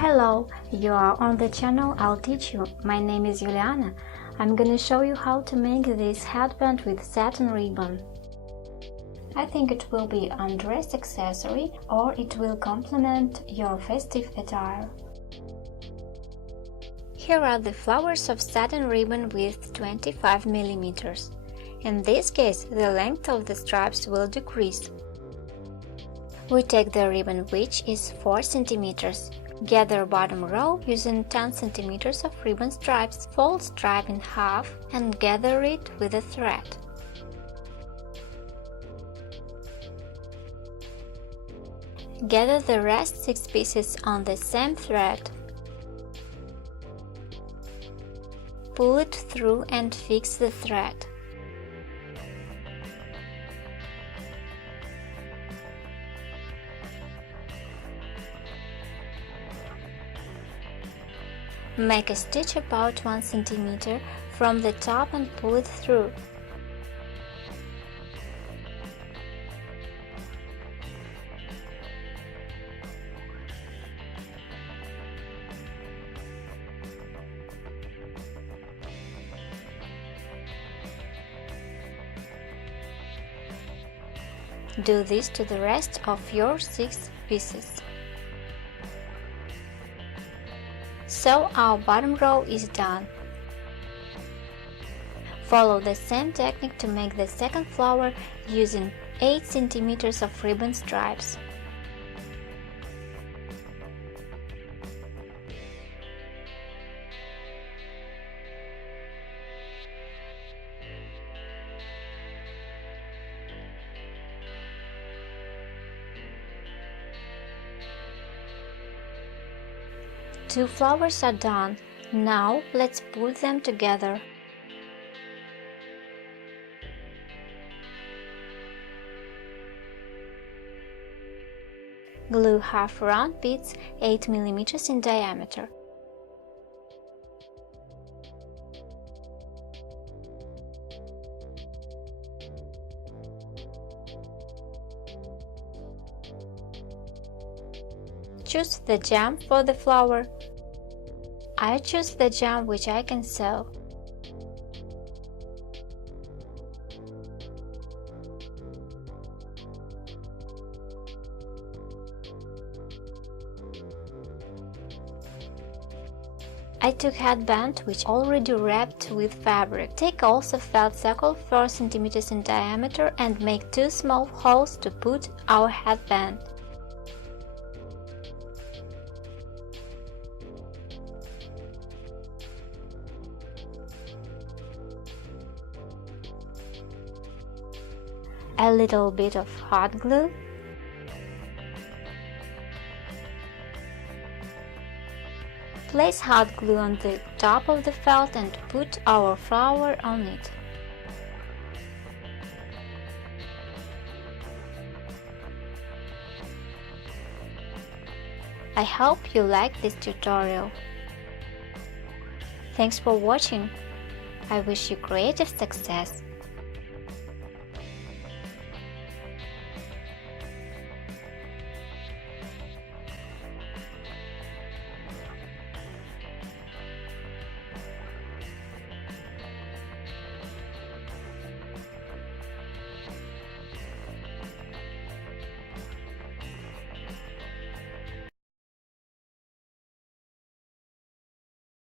Hello, you are on the channel I'll Teach You. My name is Juliana. I'm gonna show you how to make this headband with satin ribbon. I think it will be a dress accessory or it will complement your festive attire. Here are the flowers of satin ribbon with 25 mm. In this case, the length of the stripes will decrease. We take the ribbon which is 4 cm. Gather bottom row using 10 cm of ribbon stripes, fold stripe in half and gather it with a thread. Gather the rest 6 pieces on the same thread. Pull it through and fix the thread. Make a stitch about 1 cm from the top and pull it through. Do this to the rest of your 6 pieces. So our bottom row is done. Follow the same technique to make the second flower using 8 cm of ribbon stripes. Two flowers are done. Now let's put them together. Glue half round beads 8 mm in diameter. Choose the gem for the flower. I choose the gem which I can sew. I took headband which already wrapped with fabric. Take also felt circle 4 cm in diameter and make 2 small holes to put our headband. A little bit of hot glue, place hot glue on the top of the felt and put our flower on it. I hope you like this tutorial. Thanks for watching. I wish you creative success.